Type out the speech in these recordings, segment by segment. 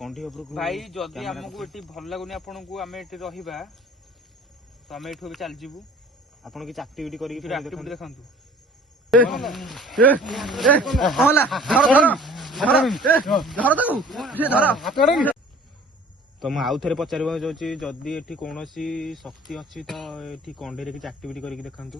कंडी उपरको भाई जदी हमकु एटी भल लागुनी आपनकु आमे एटी रहिबा तो आमे एठो चल जीवु आपन की एक्टिविटी करी एक्टिविटी देखंतु होला धर तो मैं आउ थे पचार जाऊँगी जदि एठी कौन शक्ति अच्छी तो ये कंडी किसी एक्टिविटी करके देखंतु।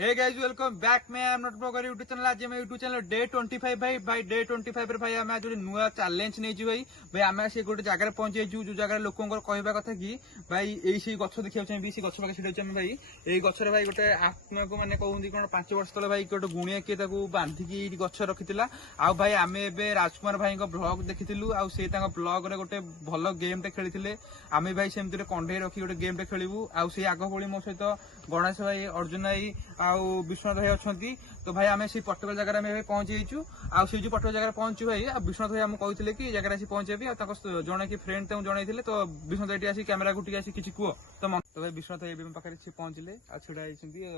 हे गाइस वेलकम बैक मैं I am not blogger YouTube channel आज मैं यूट्यूब चैनल डे 25 भाई डे 25 रे भाई हम आज नुआ चैलेंज नै छि भाई आम से गोटे जगह पहुंचे जो जगह लोकंकर कहबा कथा कि भाई एई से गछ देखियो छै बी से गछ पाके छिडै छै भाई एई गछ रे भाई गोटे आत्मा को माने कहउंदी कोन 5 वर्ष तले भाई गोटे गुणिया के ताको बांधी की गछ रखितिला आ भाई आमे एबे राजकुमार भाई को ब्लॉग देखितिलु आ से ताका ब्लॉग रे गोटे भलो गेम टे खेलिथिले आमे भाई सेमति रे कंढे रखी गोटे गेम टे खेलिबु आ से आगो बोली मो सहित गणेश भाई अर्जुन भाई आउ विश्वनाथ भाई अच्छी तो भाई आम से पर्टिकुलर जगह में पहुंची आ से जो पर्टिकुलर जगह पहुंचू भाई विश्वनाथ भाई आमको कहते कि जगह आसी पहुंचे जड़े कि फ्रेंड जनई तो विश्वनाथ भाई आसी कैमेरा को किसी कह तो भाई विश्वनाथ भाई पाखे से पहुंचले छड़ा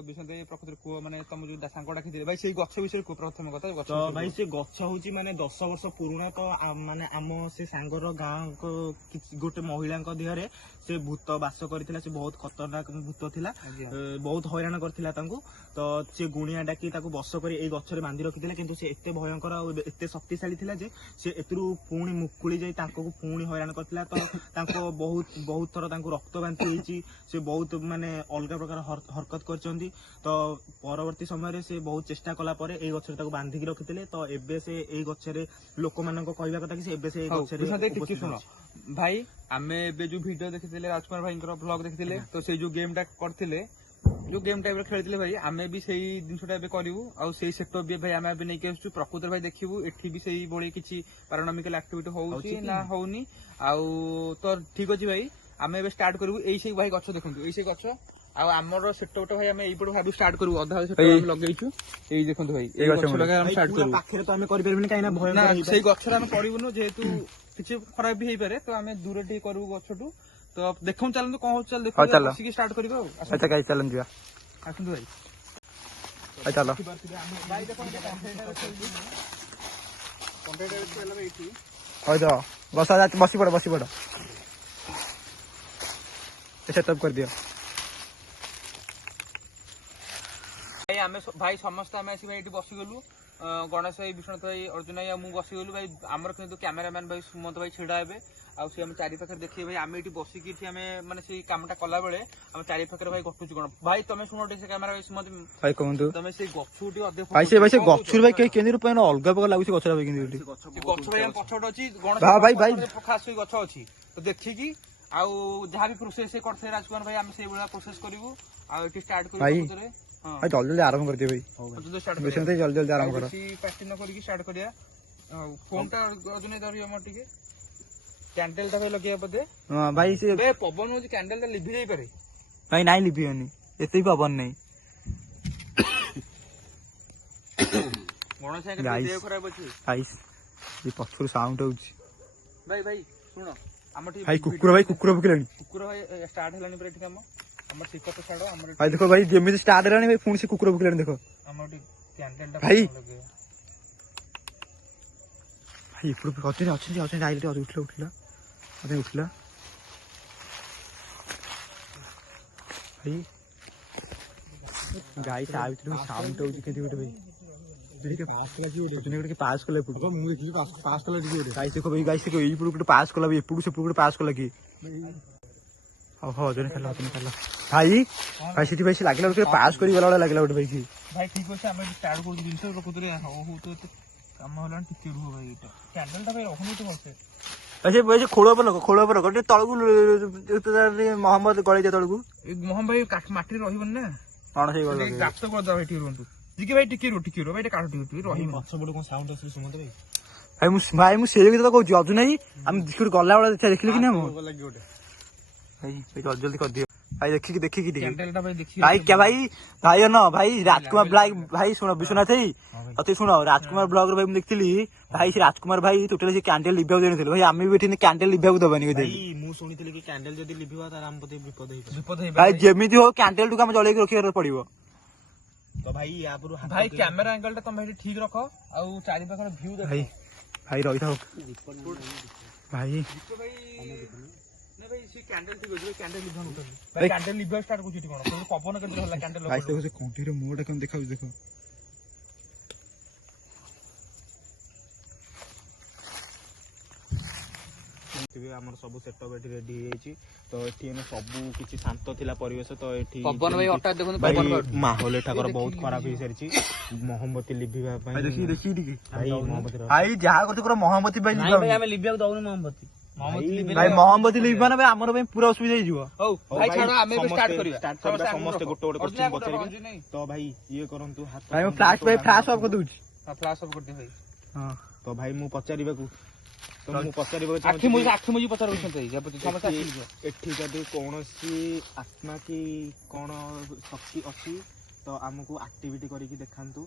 विश्वनाथ भाई प्रकृति कह मैंने तुम जो सांग डाकी भाई से गछ विषय कह प्रथम कथा तो भाई से गछ हूँ माने 10 वर्ष पुराना तो माने आम से सांगर गाँ गोटे महिला देहरे से भूत बास करथिला से बहुत खतरनाक भूत थिला बहुत हैरान करथिला तांको तो से गुणिया डाकी ताको बस कर ए गछरे बांधी रखिथिले किंतु से एते भयंकर एते शक्तिशाली थिला जे से एतरु पुणी मुकुली जाई तांको पुणी हैरान करथिला तो तांको बहुत थर तांको रक्त बांती होईची से बहुत माने अलग प्रकार हरकत करचंदी तो परवर्ती समय रे से बहुत चेष्टा कला परे ए गछरे ताको बांधी के रखिथिले तो एबे से ए गछरे लोक मानको कहबा कथा कि से एबे से ए गछरे भाई आमे एबे जो वीडियो देखिथिले राजकुमार भाई ब्लॉग देखिथिले तो से जो गेम टा करथिले जो गेम टाइप खेलते भाई आमे भी सही जिनटा करू आउ से सेटअप भी भाई आमे नहीं आसु प्रकृति भाई देखिबू एठी भी सही बड़ी किछि पैरानॉमिकल एक्टिविटी होउची ना होउनी आउ तो ठीक अछि भाई आमे एबे स्टार्ट करबू एई से भाई गछ देखंतु एई से गछ आ हमर सेटअप भाई आमे एई पड भाबी स्टार्ट करबू अधा सेटअप लगेइछु एई देखंतु भाई एई गछ लगा हम स्टार्ट करबू पाखरे तो आमे करि परबिनी काइना भय ना सेई गछ रे आमे करिवनु जेहेतु किछि खराब भी हेई पारे तो आमे दूर ठी करबू गछटू तो देखो चलते कौन हो चल देखो बसिकी स्टार्ट करिवो अच्छा गाइस चलन दिया आसंतु भाई आ चलो भाई देखो कंटेनर चला भाई एठी हो जा बसी पड़ सेटअप कर दिया भाई आमे भाई समस्त आमे आसी भाई एठी बसी गलु गणेश भाई विष्णु भाई अर्जुन भाई मु बसी गलु भाई हमर किंतु कैमरामैन भाई सुमंत भाई छिड़ा हेबे आ से हम चारि पाखे देखिए भाई आमे एठी बसी की हमें माने से कामटा कला बेले हम चारि पाखे भाई गटुच कोन भाई तमे सुनो से कैमरा भाई सुमंत भाई कहंतु तमे से गछुटी अधे भाई से गछुर भाई केंदी रूप अलग प्रकार लागुसी गछरा भाई केंदी गछ भाई हम पछड अछि गणेश भाई खास गछ अछि तो देखि की आउ जहां भी प्रोसेस से करथे राजकुमार भाई हम से बड़ा प्रोसेस करिवु आ एठी स्टार्ट करिवु भाई हां जल्दी आराम कर दे भाई जल्दी स्टार्ट बेसन से जल्दी आराम करो पार्टी न करी स्टार्ट करिया फोनटा अर्जुन धरि हम टिके कैंडल टा भाई लगे बदे हां भाई से बे पवन हो कैंडल टा लिभि जाई पारे भाई नहीं लिभियोनी एते ही पवन नहीं गणेश के देह खराब अछि गाइस ये पछुर साउंड होउची भाई सुनो हमठी भाई कुकुर भुकिलानी कुकुर भाई स्टार्ट हेलानी पर एठी काम हमर टिकट तो छाड़ो हमर भाई देखो भाई जेमिति स्टार्ट हेलानी भाई फोन से कुकुर भुकिलानी देखो हमर कैंडल टा भाई लगे भाई इपुर पे अच्छे आइले उठला भाई गाइस आ भीतर साउंड होउची केति बिट भाई देखि पास कला पुट मु देखि पास कला दिगे गाइस देखो भाई गाइस देखो ई पुट पास कला भाई पुट से पुट पास कला की हो जने खेला भाई सिटी भाई से लागला पास करी वाला लागला भाई की भाई ठीक होছে আমরা স্টার্ট করব দিন তো প্রকৃতরে हो तो काम हलान टिके रुह भाई এটা ক্যান্ডেল টা ভাই রখনি তো বলছে ऐसे भाई खोलो पर लोग टे तळगु मोहम्मद गळे जे तळगु मोहम्मद भाई काट माटी रहिबन ना कोन से गळे गाप्त कर दो भाई टिके रुंतु जिके भाई टिके रो भाई काट टिके रहि मछ बड कोन साउंड असली सुमंत भाई मु से तो कहू अजु नहीं हम दिखुर गला वाला देखली कि ना हम भाई जल्दी कर दियो भाई देखी कैंडल टा भाई देखिए भाई क्या भाई ना भाई राजकुमार ब्लॉग भाई सुनो विश्वनाथ अति सुनो राजकुमार ब्लॉग भाई देखली भाई से राजकुमार भाई टोटली से कैंडल लिभिया देनथिले भाई आमे भी कैंडल लिभिया दबानी भाई मु सुनिथिले कि कैंडल जदी लिभिवा तार हम पते विपद हे भाई जेमिति हो कैंडल टुका हम जळे के रखिया पड़िबो तो भाई या पर भाई कैमेरा एंगल टा तुम ठीक रख आ चारि पाखर व्यू देख भाई भाई रही था भाई नहीं भाई से कैंडल ठीक हो कैंडल लिभन उठल भाई कैंडल लिभर स्टार्ट को कोन पवन कर होला कैंडल भाई देखो से कंठीर मोटा कम देखा देखो ଆମର ସବୁ ସେଟଅପ୍ ଏଠି ରେଡି ହେଇଯାଇଛି ତ ଏଠି ଏନେ ସବୁ କିଛି ଶାନ୍ତ ଥିଲା ପରିବେଶ ତ ଏଠି ପବନ ଭାଇ ଅଟା ଦେଖନ୍ତୁ ଭାଇ ପବନ ମାହୋଲ ଏଠାକାର ବହୁତ ଖରାପ ହେଇସାରିଛି ମହମବତୀ ଲିଭିବା ପାଇଁ ଭାଇ ଦେଖି ଦେଖି ଟିକେ ଭାଇ ମହମବତୀ ଭାଇ ଯାହା କରୁଛ କର ମହମବତୀ ଭାଇ ଭାଇ ଆମେ ଲିଭିବାକୁ ଦଉନି ମୋମବତୀ ଭାଇ ମହମବତୀ ଲିଭ ନା ଭାଇ ଆମର ପାଇଁ ପୁରା ଅସୁବିଧା ହେଇଯିବ ହଉ ଭାଇ ଛାଡ ଆମେ ଏବେ ଷ୍ଟାର୍ଟ କରିବା ସମସ୍ତେ ଗୋଟେ ଗୋଟେ କ୍ୱେଶ୍ଚନ ପଚାରିବେ ତ ଭାଇ ଇଏ କରନ୍ତୁ ହାତ ଭାଇ ମୁଁ ଫ୍ଲାsh ଅଫ୍ କରି ଦଉଛି ହଁ ଫ୍ଲାsh ଅଫ୍ କରିଦେ ଭାଇ ହଁ ତ ଭାଇ ମୁଁ ପଚାରିବାକୁ ଆଖି ମୁଜି ପଚାରୁଛନ୍ତି ସମସ୍ତେ ଏଠି ଯଦି କୌଣସି ଆତ୍ମା କି କଣ ଶକ୍ତି ଅଛି ତ ଆମକୁ ଆକ୍ଟିଭିଟି କରିକି ଦେଖାନ୍ତୁ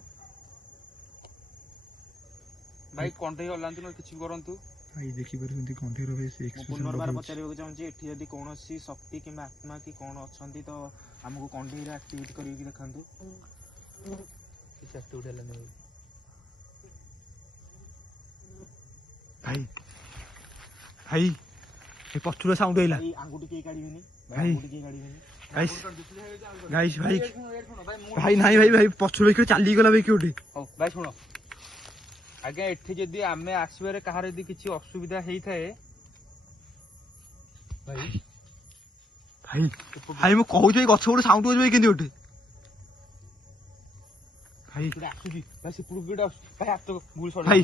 ଭାଇ କଣ୍ଢେଇ ହଲାନ୍ତୁ ନା କିଛି କରନ୍ତୁ ଭାଇ ଦେଖିପାରୁଛନ୍ତି କଣ୍ଠୀର ଭାଇ ସେ ମୁଁ ପୁନର୍ବାର ପଚାରିବାକୁ ଚାହୁଁଛି ଏଠି ଯଦି କୌଣସି ଶକ୍ତି କିମ୍ବା ଆତ୍ମା କି କଣ ଅଛନ୍ତି ତ ଆମକୁ କଣ୍ଢେଇରେ ଆକ୍ଟିଭିଟି କରିକି ଦେଖାନ୍ତୁ କିଛି ଆକ୍ଟିଭିଟି ହେଲାନି ଭାଇ ଭାଇ ଏ ପଛୁର ସାଉଣ୍ଡ ହେଇଲା ଭାଇ ଆଙ୍ଗୁଠି କେହି କାଢିବେନି ଭାଇ ଆଙ୍ଗୁଠି କେହି କାଢିବେନି ଗାଇସ୍ ଗାଇସ୍ ଭାଇ ଭାଇ ନାଇଁ ଭାଇ ଭାଇ ପଛୁର ଭାଇ ଚାଲିଗଲା ଭାଇ କିଉଠି ହଉ ଭାଇ ଶୁଣ ଆଜ୍ଞା ଏଠି ଯଦି ଆମେ ଆସିବାରେ କାହାର ଯଦି କିଛି ଅସୁବିଧା ହେଇଥାଏ ଭାଇ ଭାଇ ଭାଇ ମୁଁ କହୁଛି ଏଇ ଗଛ ଗୋଟେ ସାଉଣ୍ଡ ହଉଛି ଭାଇ କେମିତି ଗୋଟେ ଭାଇ ଆସୁଛି ଭାଇ ସେପଟକୁ ଗୋଟେ ଆସୁଛି ଭାଇ ହାତ ଭୁଲ ଭାଇ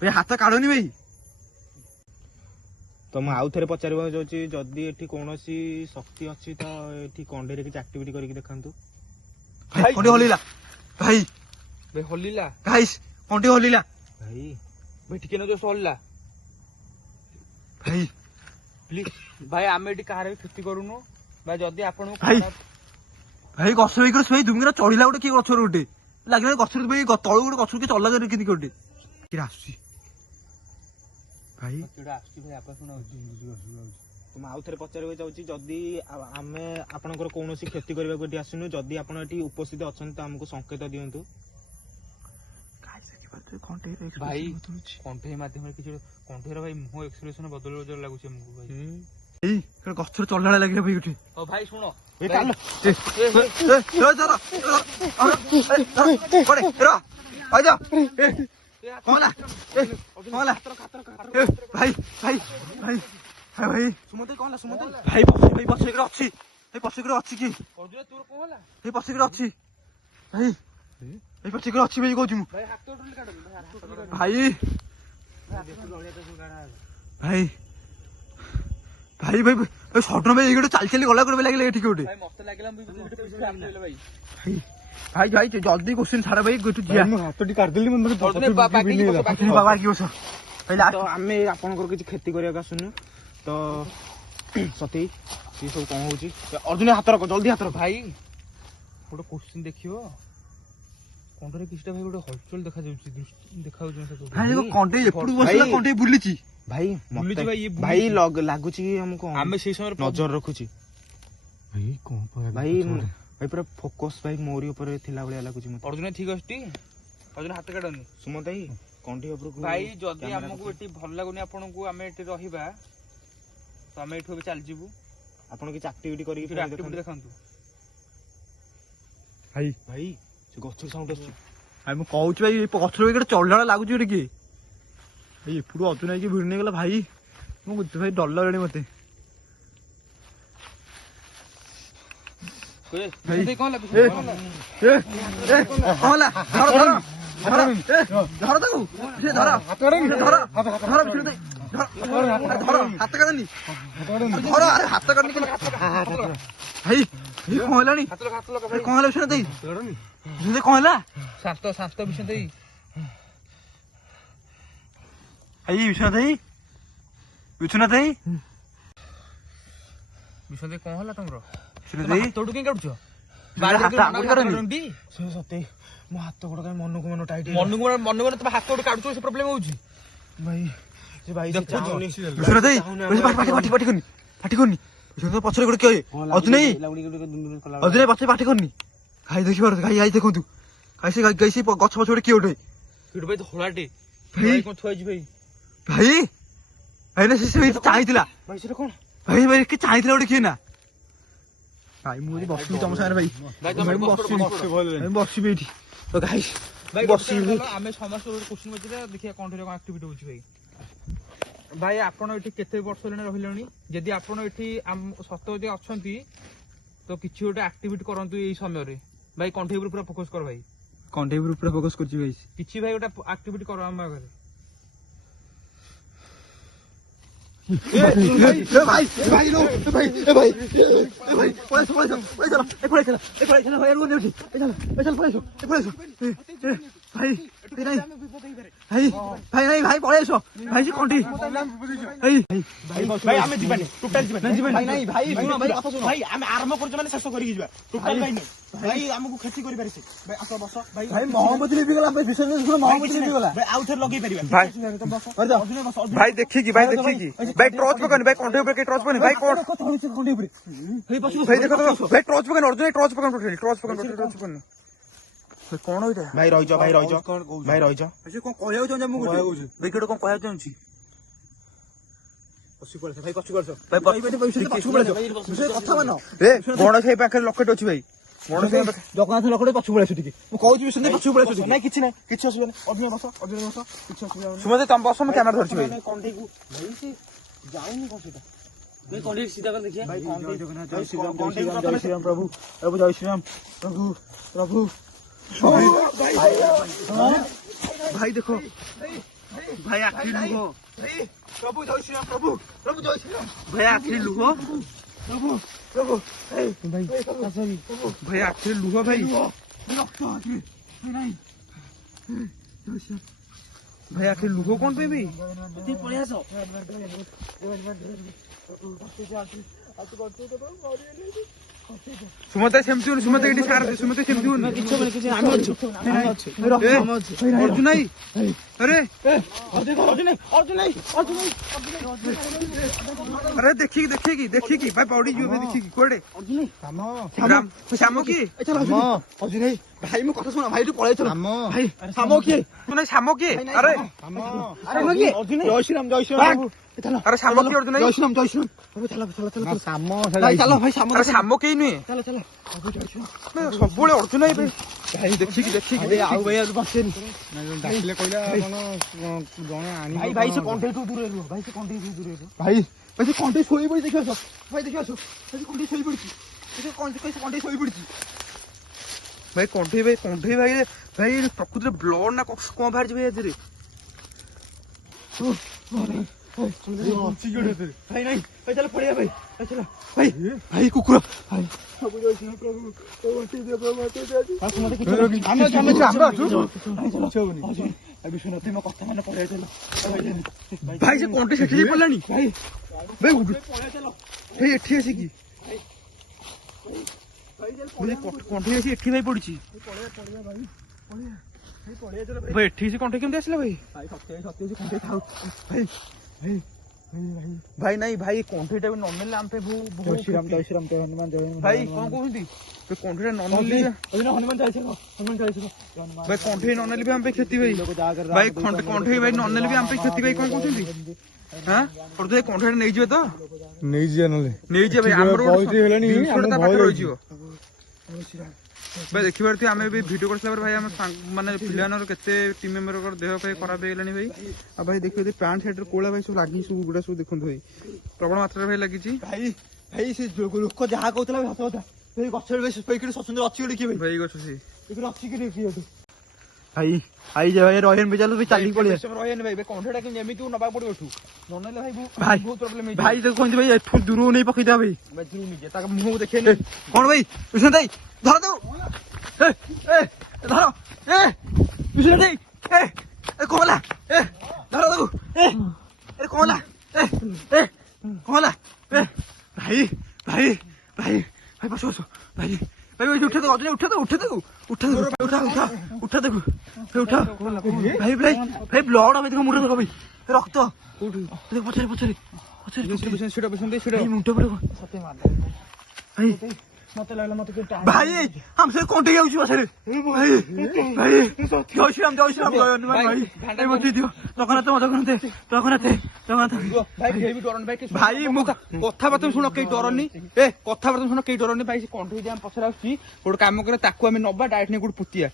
ଭାଇ ହାତ କାଢନି ଭାଇ ତ ମୁଁ ଆଉ ଥରେ ପଚାରିବାକୁ ଚାହୁଁଛି ଯଦି ଏଠି କୌଣସି ଶକ୍ତି ଅଛି ତ ଏଠି କଣ୍ଢେଇରେ କିଛି ଆକ୍ଟିଭିଟି କରିକି ଦେଖାନ୍ତୁ ଭାଇ କଣ୍ଠି ହଲିଲା ଭାଇ ଭାଇ ହଲିଲା ଗାଇସ୍ କଣ୍ଠି ହଲିଲା ଭାଇ ଭାଇ ଟିକେ ନଜର ହଲିଲା ଭାଇ ପ୍ଲିଜ ଭାଇ ଆମେ ଏଠି କାହାର ବି କ୍ଷତି କରୁନୁ ଭାଇ ଯଦି ଆପଣଙ୍କୁ ଭାଇ ଭାଇ ଗଛ ହେଇକି ଶୋଇ ଦୁମିରା ଚଢିଲା ଗୋଟେ କିଏ ଗଛରେ ଗୋଟେ ଲାଗିଲା ଗଛରେ ଭାଇ ତଳୁ ଗୋଟେ ଗଛରୁ କିଏ ଚଲା କେମିତି ଗୋଟେ କିଏ ଆସୁଛି ଭାଇ ଆସୁଛି ଭାଇ ଆପଣ ଶୁଣାଉଛି ମୁଁ ଆଉ ଥରେ ପଚାରିବାକୁ ଚାହୁଁଛି ଯଦି ଆମେ ଆପଣଙ୍କର କୌଣସି କ୍ଷତି କରିବାକୁ ଏଠି ଆସିନୁ ଯଦି ଆପଣ ଏଠି ଉପସ୍ଥିତ ଅଛନ୍ତି ତ ଆମକୁ ସଂକେତ ଦିଅନ୍ତୁ ଭାଇ କଣ୍ଢେଇ ମାଧ୍ୟମରେ କିଛି କଣ୍ଢେଇର ଭାଇ ମୁହଁ ଏକ୍ସପ୍ରେସନ ବଦଳ ବଦଳ ଲାଗୁଛି ଆମକୁ ଭାଇ ଏଇ ଗଛରେ ଚଢିଲା ଲାଗିଲା ଭାଇ ଗୋଟେ ହଉ ଭାଇ ଶୁଣ ଭାଇ ଭାଇ ଭାଇ ଭାଇ ସୁମନ୍ତ କଣ ହେଲା ସୁମନ୍ତ ଭାଇ ଭାଇ ପଛରେ ଅଛି ଭାଇ ପଛରେ ଅଛି କି ତୋର କଣ ହେଲା ଭାଇ ପଛରେ ଅଛି ଭାଇ ଭାଇ ପଛରେ ଅଛି ଭାଇ କହୁଛି ମୁଁ ଭାଇ ହାତ ଉଠୁଲି କାଢ ଭାଇ ଭାଇ ଭାଇ ଭାଇ ଭାଇ ସଡନ ଭାଇ ଗୋଟେ ଚାଲି ଚାଲି ଗଲା ଗୋଟେ ଲାଗିଲା ଏଠି ଗୋଟେ ଭାଇ ମତେ ଲାଗିଲା ଭାଇ ଭାଇ ଭାଇ ଭାଇ ଜଲ୍ଦି କ୍ୱେଶ୍ଚନ ଛାଡ ଭାଇ ଗୋଟୁ ଯିବା ମୁଁ ହାତଟି କାଟିଦେଲି ମୁଁ ବାବା କି ବସ ତ ଆମେ ଆପଣଙ୍କର କିଛି କ୍ଷତି କରିବାକୁ ଆସୁନୁ ତ ସତୀ ସେ ସବୁ କଣ ହଉଛି ଅର୍ଜୁନ ହାତ ରଖ ଜଲ୍ଦି ହାତ ରଖ ଭାଇ ଗୋଟେ କ୍ୱେଶ୍ଚନ ଦେଖିବ କଣ୍ଢେଇରେ କିଛିଟା ଭାଇ ଗୋଟେ ହଲଚଲ ଦେଖାଯାଉଛି ଭାଇ କଣ୍ଢେଇ ଏପଟକୁ ବସିଲା କଣ୍ଢେଇ ବୁଲିଛି ଭାଇ ବୁଲିଛି ଭାଇ ଭାଇ ଲାଗୁଛି କି ଆମକୁ ଆମେ ସେଇ ସମୟରେ ନଜର ରଖୁଛି ଭାଇ କଣ ଭାଇ ଭାଇ ପୁରା ଫୋକସ ଭାଇ ମୋରି ଉପରେ ଥିଲା ଭଳିଆ ଲାଗୁଛି ମତେ ଅର୍ଜୁନ ଠିକ ଅଛି ଅର୍ଜୁନ ହାତ କାଟନି ସୁମନ୍ତ ଭାଇ କଣ୍ଢେଇ ଉପରକୁ ଭାଇ ଯଦି ଆମକୁ ଏଠି ଭଲ ଲାଗୁନି ଆପଣଙ୍କୁ ଆମେ ଏଠି ରହିବା ତ ଆମେ ଏଠୁ ଏବେ ଚାଲିଯିବୁ ଆପଣ କିଛି ଆକ୍ଟିଭିଟି କରିକି ଦେଖନ୍ତୁ ଭାଇ ଭାଇ ସେ ଗଛ ସାଉଣ୍ଡ ଆସୁଛି ଭାଇ ମୁଁ କହୁଛି ଭାଇ ଗଛର ଭାଇ ଗୋଟେ ଚଢିଲା ଲାଗୁଛି ଗୋଟେ କିଏ ଭାଇ ଏପଟୁ ଅର୍ଜୁନ ହେଇକି ଭିଡି ନେଇଗଲା ଭାଇ ମୁଁ ଭାଇ ଡର ଲାଗିଲାଣି ମତେ କଣ ହେଲା ଶାନ୍ତ ଶାନ୍ତ ବିଶ୍ୱନାଥ କଣ ହେଲା ତମର ତୋଠୁ କାଇଁ କାଟୁଛ ସତେ ମୋ ହାତ ଗୋଡ କାଇଁ ମନକୁ ମନ ଟାଇଟ୍ ମନକୁ ମନ ତମ ହାତ ଗୋଡ କାଟୁଛ ସେ ପ୍ରୋବ୍ଲେମ ହଉଛି ଭାଇ ସେ ଭାଇ ପାଟି କରୁନି ପଛରେ ଗୋଟେ କିଏ ଅର୍ଜୁନ ପଛରେ ପାଟି କରୁନି ଭାଇ ଦେଖିପାରୁଛି ଭାଇ ଦେଖନ୍ତୁ ଗାଇସି ଗାଇସି ଗଛ ପଛ ଗୋଟେ କିଏ ଗୋଟେ କିଡ ଭାଇ ଧଳାଟେ ଭାଇ। ଭାଇ କଣ ଥୁଆଇଛି ଭାଇ ଭାଇ ଭାଇ ନା ସେ ଚାହିଁଥିଲା ଭାଇ ସେଟା କଣ ଭାଇ ଭାଇ କି ଚାହିଁଥିଲା ଗୋଟେ କିଏ ନା ଭାଇ ମୁଁ ବସିବି ତମ ସାଙ୍ଗରେ ଭାଇ ଭାଇ ତମେ ମୁଁ ବସିବି ଏଇଠି ତ ଗାଇସ୍ ଭାଇ ବସିବି ଆମେ ସମସ୍ତେ ଗୋଟେ କୋଶ୍ଚିନ୍ ପଚାରିବା ଦେଖିବା କଣ କଣ ଆକ୍ଟିଭିଟି ହଉଛି ଭାଇ ଭାଇ ଆପଣ ଏଠି କେତେ ବର୍ଷ ହେଲାଣି ରହିଲେଣି ଯଦି ଆପଣ ଏଠି ସତ ଯଦି ଅଛନ୍ତି ତ କିଛି ଗୋଟେ ଆକ୍ଟିଭିଟି କରନ୍ତୁ ଏଇ ସମୟରେ ଭାଇ କଣ୍ଠେଇ ଉପରେ ପୁରା ଫୋକସ କର ଭାଇ କଣ୍ଟେଣ୍ଟ ଉପରେ ଫୋକସ କରୁଛି ଭାଇ କିଛି ଭାଇ ଗୋଟେ ଆକ୍ଟିଭିଟି କର ଆମ ଆଗରେ ଭାଇ ଆମେ ଯିବାନି ଟୋଟାଲ ଯିବାନି ଭାଇ ନାଇଁ ଭାଇ ଭାଇ ଆମେ ଆରମ୍ଭ କରୁଛୁ ମାନେ ଶେଷ କରିକି ଯିବା ଟୋଟାଲ ଭାଇ ନାଇଁ ଭାଇ ଆମକୁ କ୍ଷତି କରିପାରେ ସେ ଭାଇ ଆସ ବସ ଭାଇ ମହମ୍ମଦ ଲିଭିଗଲା ଭାଇ ଆଉ ଥରେ ଲଗେଇ ପାରିବା ଭାଇ ଦେଖିକି ଭାଇ ଦେଖିକି ଭାଇ ଟର୍ଚ ପକାନି ଭାଇ କଣ୍ଠେଇ ଉପରେ ଟର୍ଚ ପକାନି ଭାଇ କଣ ଭାଇ ଦେଖ ଭାଇ ଟର୍ଚ ପକାନି ଅର୍ଜୁନ ଟର୍ଚ ପକାନି ଟର୍ଚ ପକାନି କଣ ଏଇଟା ଭାଇ ରହିଛ ଭାଇ ରହିଛ ଭାଇ ରହିଛ ସେ କଣ କହିବାକୁ ଚାହୁଁଛି ଆମକୁ ଭାଇ କିଏ କଣ କହିବାକୁ ଚାହୁଁଛି ଗଣେଶ ଭାଇ ପାଖରେ ଲକେଟ ଅଛି ଭାଇ ଜଗନ୍ନାଥ ଲକେଟ ପଛକୁ ପଳେଇ ଆସୁ ଟିକେ ମୁଁ କହୁଛି ପଛକୁ ପଳେଇ ଆସୁ ନାଇଁ କିଛି ନାହିଁ କିଛି ଅସୁବିଧା ନାହିଁ ଅର୍ଜୁନ ବସ କିଛି ଅସୁବିଧା ନାହିଁ ସୁମତେ ତମ ବସ ମୁଁ କ୍ୟାମେରା ଧରିଛି ଭାଇ କଣ୍ଢେଇକୁ ଭାଇ ସେ ଯାଉନି କଣ ସେଟା ଭାଇ କଣ୍ଢେଇ ସିଧା କରି ଦେଖିଆ ଭାଇ ଜୟ ଜଗନ୍ନାଥ ଜୟ ଶ୍ରୀରାମ ପ୍ରଭୁ ପ୍ରଭୁ ଜୟ ଶ୍ରୀରାମ ପ୍ରଭୁ ପ୍ରଭୁ ଭାଇ ଦେଖ ଭାଇ ଆଖି ଲୁହ ପ୍ରଭୁ ଜୟ ଶ୍ରୀରାମ ପ୍ରଭୁ ପ୍ରଭୁ ଜୟ ଶ୍ରୀରାମ ଭାଇ ଆଖି ଲୁହ ପ୍ରଭୁ ପ୍ରଭୁ ଭାଇ ଆଖି ଲୁହ ଭାଇ ଭାଇ ଆଖି ଲୁହ କଣ ପାଇଁ ଭାଇ ପଳେଇ ଆସ ସୁମତେ ସେମିତି ହଉନି ସୁମତେ ଏଠି ସାର ସୁମତେ ସେମିତି ହଉନି ଆମେ ଅଛୁ ଅର୍ଜୁନ ଭାଇ ଆରେ ଆରେ ଦେଖିକି ଭାଇ ପଡିଯିବ ଭାଇ ଦେଖିକି କୁଆଡେ ଶ୍ୟାମ କିଏ ଭାଇ ମୁଁ କଥା ଶୁଣ ଭାଇ ତୁ ପଳେଇ ଭାଇ ଶ୍ୟାମ କିଏ ଆରେ ଜୟ ଶ୍ରୀରାମ ଜୟ ଶ୍ରୀରାମ ଆରେ ଶ୍ୟାମ କିଏ ଅର୍ଜୁନ ଭାଇ ଜୟ ଶ୍ରୀରାମ ଜୟ ଶ୍ରୀରାମ ଭାଇ ଚାଲ ଭାଇ ଆରେ ଶ୍ୟାମ କେହି ନୁହେଁ ସବୁବେଳେ ଅର୍ଜୁନ ଭାଇ ଭାଇ ଦେଖିକି ଆଉ ଭାଇ ଆଉ ବସେନି ଡାକିଲେ କହିଲା ଆପଣ ଜଣେ ଆଣି ଭାଇ ଭାଇ ସେ କଣ୍ଢେଇଠୁ ଦୂରରେ ରୁହ ଭାଇ ସେ କଣ୍ଢେଇଠୁ ଦୂରରେ ରୁହ ଭାଇ ଭାଇ ସେ କଣ୍ଢେଇ ଶୋଇ ପଡି ଦେଖି ଆସ ଭାଇ ଦେଖି ଆସ ଭାଇ କଣ୍ଢେଇ ଶୋଇ ପଡିଛି କଣ୍ଢେଇ ଶୋଇ ପଡିଛି ଭାଇ କଣ୍ଢେଇ ଭାଇ ଭାଇ ପ୍ରକୃତିରେ ବ୍ଲଡ ନା କଣ ବାହାରିଛି ଭାଇ ଏଥିରେ ଭାଇ ନାଇଁ ଭାଇ ଚାଲ ପଳେଇବା ଭାଇ ଚାଲ ଭାଇ ଭାଇ କୁକୁର ଭାଇ ସବୁ ଯାଉଛି ପ୍ରଭୁ ବିଶ୍ୱନାଥ ମୋ କଥା ମାନେ ପଳେଇ ଚାଲ ଭାଇ ସେ କଣ୍ଢେଇ ସେଠି ଯାଇ ପଡ଼ିଲାଣି ଭାଇ ଭାଇ ପଳେଇ ଚାଲ ଭାଇ ଏଠି ଆସିକି କଣ୍ଢେଇ ଆସି ଏଠି ଭାଇ ପଡିଛି ଭାଇ ଏଠି ସେ କଣ୍ଢେଇ କେମିତି ଆସିଲା ଭାଇ କଣ୍ଢେଇ ଥାଉ ଭାଇ ଭାଇ ନାଇଁ ଭାଇ କଣ୍ଢେଇଟା ନ ନେଲେ ଆମ ପାଇଁ ଜୟ ଶ୍ରୀରାମ ଜୟ ଶ୍ରୀରାମ ଜୟ ହନୁମାନ ଜୟ ହନୁମାନ ଭାଇ କଣ କହୁଛନ୍ତି କଣ୍ଢେଇଟା ନ ନେଲେ ହନୁମାନ ଯାଇଥିଲ ଭାଇ କଣ୍ଢେଇ ନ ନେଲେ ବି ଆମ ପାଇଁ କ୍ଷତି ଭାଇ ଭାଇ କଣ୍ଢେଇ ଭାଇ ନ ନେଲେ ବି ଆମ ପାଇଁ କ୍ଷତି ଭାଇ କଣ କହୁଛନ୍ତି ହଁ କଣ୍ଢେଇଟା ନେଇଯିବେ ତ ନେଇଯିବା ନହେଲେ ନେଇଯିବେ ଭାଇ ଆମର ତା ପାଖରେ ରହିଯିବ ଭାଇ ଦେଖିପାରୁଥିବେ ଆମେ ବି ଭିଡିଓ କରିସାରିଲା ପରେ ଭାଇ ଆମ ମାନେ ପିଲାମାନଙ୍କର କେତେ ଟିମ୍ ମେମ୍ବରଙ୍କର ଦେହ ପାଇଁ ଖରାପ ହେଇଗଲାଣି ଭାଇ ଆଉ ଭାଇ ଦେଖିବେ ପ୍ୟାଣ୍ଟ ସାଇଡରେ କୋଳା ଭାଇ ସବୁ ଲାଗିଛି ସବୁ ଗୁଡା ସବୁ ଦେଖନ୍ତୁ ଭାଇ ପ୍ରବଳ ମାତ୍ରାରେ ଭାଇ ଲାଗିଛି ଭାଇ ଭାଇ ସେ ଲୋକ ଯାହା କହୁଥିଲା ସତ କଥା ସେଇ ଗଛରେ ଶୋଇକି ସସୁନ୍ଦର ଅଛି ଗୋଟେ କିଏ ଭାଇ ଗଛ ସେ ଅଛି କି କିଏ ଭାଇ ଆଇ ଯେ ଭାଇ ରହିନ୍ ବି ଚାଲୁ ଚାଲିକି ପଳେଇ ରହିବନି ଭାଇ କଣ୍ଢେଇଟା କିନ୍ତୁ ଏମିତି ନବାକୁ ପଡିବ ଏଠୁ ନ ନେଲେ ଭାଇ ଭାଇ ବହୁତ ପ୍ରୋବ୍ଲେମ ହେଇଯିବ ଭାଇ ତ କୁହନ୍ତି ଭାଇ ଏଠୁ ଦୂରକୁ ନେଇ ପକେଇଦବା ଭାଇ ଭାଇ ଦୂରକୁ ନିଜେ ତାଙ୍କ ମୁହଁକୁ ଦେଖେଇଲେ କଣ ଭାଇ ବିଶ୍ୱନାଥ ଭାଇ ଧର ତୁ ଧର ବିଶ୍ୱନାଥ ଭାଇ କଣ ହେଲା ଧର ତୁ କଣ ହେଲା କଣ ହେଲା ଭାଇ ଭାଇ ଭାଇ ଭାଇ ବସ ବସ ଭାଇ ଭାଇ ଉଠା ଦେ ଅଜୟ ଉଠା ଦେଖୁ ଭାଇ ଭାଇ ଭାଇ ବ୍ଲଡ ଭାଇ ଦେଖ ମୁଣ୍ଡ ଦେଖ ଭାଇ ରକ୍ତ କୋଉଠି ପଛରେ ମୁଣ୍ଡ ପଡିବ ଭାଇ ମତେ ଲାଗିଲା ମତେ କିଏ ଟାଣି ଭାଇ ଆମ ସେ କଣ୍ଟେଇ ଯାଉଛି ବାସରେ ଭାଇ ଭାଇ ଜୟ ଶ୍ରୀରାମ ଭାଇ ଭାଇ ମତେ ଦିଅ ଜଗନ୍ନାଥ ଭାଇ କେହି ବି ଡରନି ଭାଇ ଭାଇ ମୁଁ କଥାବାର୍ତ୍ତା ଶୁଣ କେହି ଡରନି କଥାବାର୍ତ୍ତା ଶୁଣ କେହି ଡରନି ଭାଇ ସେ କଣ୍ଢେଇ ଯେ ଆମ ପଛରେ ଆସୁଛି ଗୋଟେ କାମ କରେ ତାକୁ ଆମେ ନବା ଡାଇରେକ୍ଟ ନେଇ ଗୋଟେ ପୁତିଆ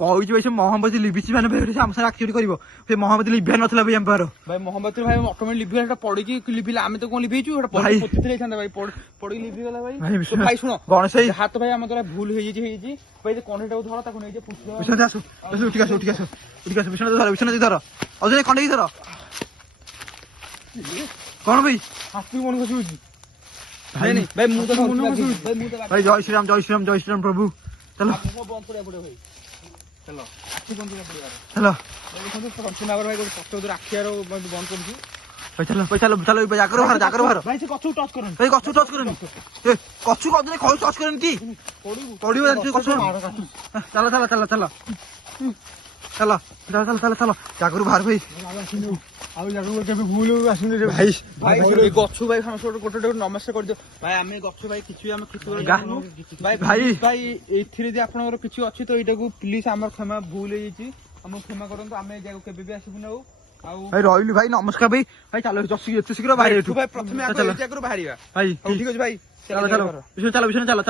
କହିଛି ଭାଇ ସେ ମହମବତୀ ଲିଭିଛି ମାନେ ଭାଇ ଆମ ସାଙ୍ଗେ ଆକ୍ଚୁଆଲି କରିବ ସେ ମହମବତୀ ଲିଭିଆ ନଥିଲା ଭାଇ ଆମ ପାଖର ଭାଇ ମହମବତୀ ଭାଇ ଅଟୋମେଟିକ ଲିଭିଲା ସେଟା ପଡିକି ଲିଭିଲା ଆମେ ତ କଣ ଲିଭେଇଛୁ ସେଟା ଭାଇ। ପୋତିଥିଲେ ହେଇଥାନ୍ତା ଭାଇ ପଡିକି ଲିଭିଗଲା ଭାଇ ଭାଇ ତ ଭାଇ ଶୁଣ ଗଣେଶ ଭାଇ ହାତ ଭାଇ ଆମ ଦ୍ୱାରା ଭୁଲ ହେଇଯାଇଛି ଭାଇ ସେ କଣ୍ଢେଇଟାକୁ ଧର ତାକୁ ନେଇଯିବ ପୁତିଦେବା ବିଶ୍ୱନାଥ ଆସୁ ଉଠିକି ଆସ ବିଶ୍ୱନାଥ ଧର ଆଉ ଜଣେ କଣ୍ଟେଇ ଧର କଣ ଭାଇ ହାତୀ ମନ ଖୁସି ହଉଛି ଭାଇ ନାଇଁ ଭାଇ ମୁଁ ତ ମନ ଖୁସି ହଉଛି। ଭାଇ ମୁଁ ତ ଭାଇ ଜୟ ଶ୍ରୀରାମ ପ୍ରଭୁ ଚାଲ ମୁହଁ ବନ୍ଦ କରିବାକୁ ପଡିବ ଭାଇ ଚାଲ ଆଖି ବନ୍ଦ କରିବାକୁ ପଡିବ ଚାଲ ଭାଇ ଦେଖନ୍ତୁ ସନ୍ତୁନାଗର ଭାଇ ଗୋଟେ ପଛ ଭିତରେ ଆଖିଆର ବନ୍ଦ କରୁଛି ଭାଇ ଚାଲ ଜାଗର ବାହାର ଭାଇ ସେ ଗଛକୁ ଟଚ୍ କରନି ଭାଇ ଗଛକୁ ଟଚ୍ କରନି ଏ ଗଛକୁ ଅଧରେ କହି ଟଚ୍ କରନି କି ପଡିବ ଜାଣିଛୁ ଗଛ ଚାଲ ଜାଗରୁ ବାହାର ଭାଇ ଆଉ ଜାଗକୁ କେବେ ଭୁଲ ଆସୁନି ରେ ଭାଇ ଭାଇ ଏ ଗଛ ଭାଇ ସମସ୍ତେ ଗୋଟେ ନମସ୍କାର କରିଦିଅ ଭାଇ ଆମେ ଗଛ ଭାଇ କିଛି ଆମେ କ୍ଷତି ଭାଇ ଭାଇ। ଭାଇ ଏଇଥିରେ ଯଦି ଆପଣଙ୍କର କିଛି ଅଛି ତ ଏଇଟାକୁ ପ୍ଲିଜ ଆମର କ୍ଷମା ଭୁଲ ହେଇଯାଇଛି ଆମକୁ କ୍ଷମା କରନ୍ତୁ ଆମେ ଏ ଜାଗାକୁ କେବେ ବି ଆସିବୁନି ଆଉ ଭାଇ ରହିଲୁ ଭାଇ ନମସ୍କାର ଭାଇ ଭାଇ ଚାଲ ଜସି ଏତେ ଶୀଘ୍ର ବାହାରି ଏଠୁ ଭାଇ ପ୍ରଥମେ ଆଗ ଚାଲ ଏଇ ଜାଗାରୁ ବାହାରିବା ଭାଇ ହଉ ଠିକ ଅଛି ଭାଇ ଚାଲ ବିଷ୍ଣୁ ଚାଲ